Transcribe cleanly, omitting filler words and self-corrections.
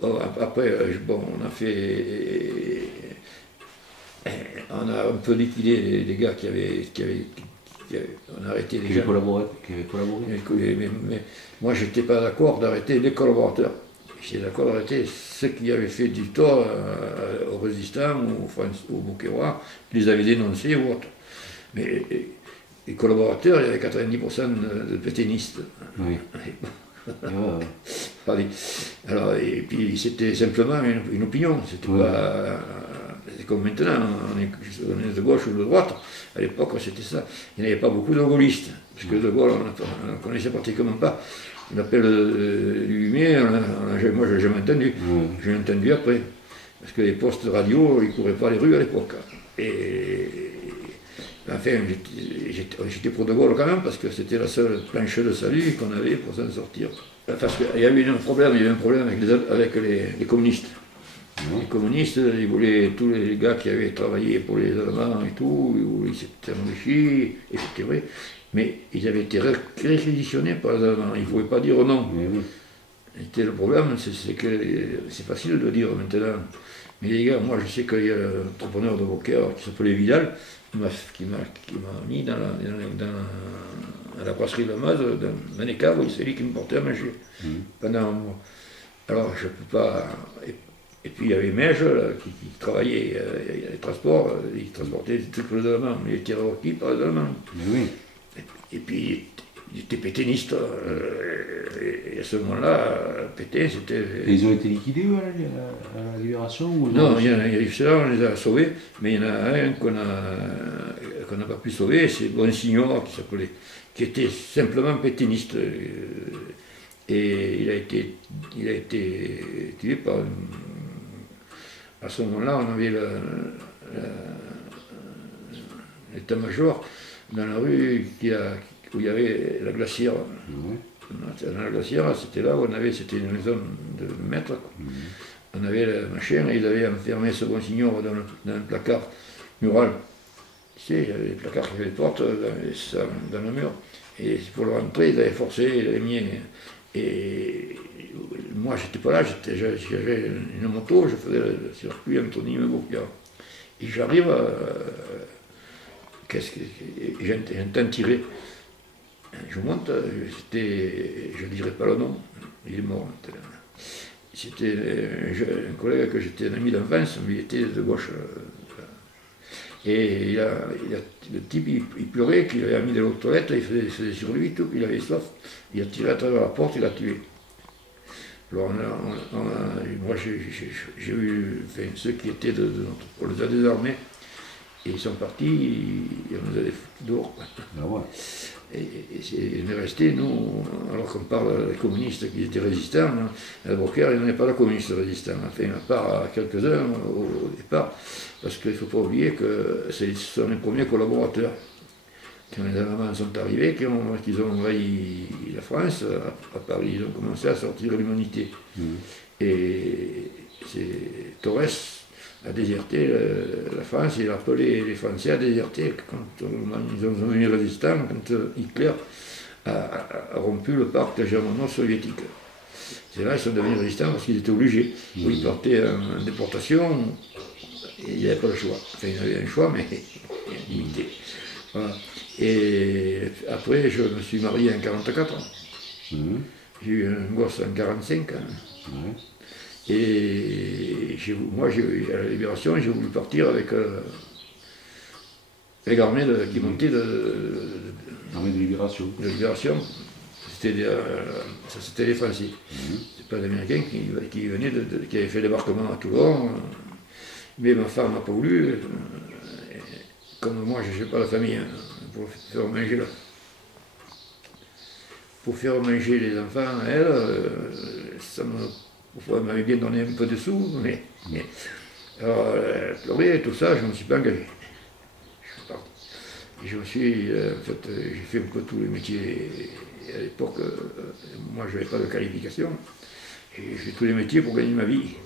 Bon, après, bon, on a un peu liquidé les gars on a arrêté les gens. Qui avaient collaboré. Mais moi, j'étais pas d'accord d'arrêter les collaborateurs. J'étais d'accord d'arrêter ceux qui avaient fait du tort aux résistants ou aux Bouquerois, qui les avaient dénoncés ou autres. Mais les collaborateurs, il y avait 90% de pétainistes. Oui. Allez. Alors, et puis c'était simplement une opinion, c'était pas. C'est comme maintenant, on est de gauche ou de droite. À l'époque, c'était ça. Il n'y avait pas beaucoup de gaullistes, parce que de Gaulle, on ne connaissait pratiquement pas. L'appel du 8 mai, moi, je l'ai jamais entendu. J'ai entendu après. Parce que les postes de radio, ils ne couraient pas les rues à l'époque. Et enfin, j'étais pour de Gaulle quand même, parce que c'était la seule planche de salut qu'on avait pour s'en sortir. Parce qu'il y a eu un problème, avec les communistes. Les communistes, ils voulaient tous les gars qui avaient travaillé pour les Allemands et tout, ils s'étaient enrichis, et c'était vrai, mais ils avaient été réquisitionnés par les Allemands, ils ne pouvaient pas dire non. Et le problème, c'est que c'est facile de dire maintenant, mais les gars, moi je sais qu'il y a l'entrepreneur de Beaucaire qui s'appelait Vidal, qui m'a mis dans la brasserie de Meuse, dans les caves, c'est lui qui me portait à manger pendant un mois. Alors je ne peux pas. Et puis il y avait Mège qui travaillait les transports, il transportait des trucs pour les Allemands, mais il était requis par les Allemands. Et puis il était pétainiste. Et à ce moment-là, Pétain, c'était. Et ils ont été liquidés à la Libération ou non, il y en a on les a sauvés, mais il y en a un qu'on n'a pas pu sauver, c'est Bonsignor qui s'appelait, qui était simplement pétainiste. Et il a été tué par à ce moment-là, on avait l'état-major dans la rue où il y avait la glacière. Dans la glacière, c'était là où c'était une maison de maître. On avait le machin, et ils avaient enfermé ce Bonsignor dans un placard mural. Tu sais, il y avait des placards qui avaient des portes dans le mur. Et pour le rentrer, ils avaient forcé, ils avaient mis. Et moi, j'étais pas là, j'avais une moto, je faisais le circuit entre Nîmes et Beaucaire. Et j'arrive, j'entends tirer. Je monte, je ne dirai pas le nom, il est mort maintenant. C'était un collègue que j'étais un ami d'enfance, mais il était de gauche. Et le type, il pleurait, qu'il avait mis de l'eau de toilette, il faisait sur lui, tout, il avait soif. Il a tiré à travers la porte, il l'a tué. Alors moi j'ai eu ceux qui étaient on les a désarmés, et ils sont partis, on nous a foutus dehors. Et on est resté, nous, alors qu'on parle des communistes qui étaient résistants, à Beaucaire, il n'y en avait pas de communistes résistants, enfin, à part quelques-uns au départ, parce qu'il ne faut pas oublier que ce sont les premiers collaborateurs. Quand les Allemands sont arrivés, qu'ils ont envahi la France, à Paris, ils ont commencé à sortir l'humanité. Et Torres a déserté la France, il a appelé les Français à déserter quand ils ont devenu résistants, quand Hitler a rompu le pacte germano-soviétique. C'est là qu'ils sont devenus résistants parce qu'ils étaient obligés. Ils partaient en déportation, et il n'y avait pas le choix. Enfin, il y avait un choix, mais limité. Voilà. Et après, je me suis marié en 1944. J'ai eu un gosse en 1945. Et moi, à la Libération, j'ai voulu partir avec l'armée qui montait l'armée de Libération. De Libération. C'était les Français. C'était pas les Américains qui venaient, qui avaient fait le débarquement à Toulon. Mais ma femme n'a pas voulu. Comme moi, je n'ai pas la famille pour faire manger les enfants, elle, elle m'avait bien donné un peu de sous, mais alors, pleurer, tout ça, je ne me suis pas engagé. Je suis parti. Et je me suis, en fait, j'ai fait un peu tous les métiers. À l'époque, moi, je n'avais pas de qualification. J'ai fait tous les métiers pour gagner ma vie.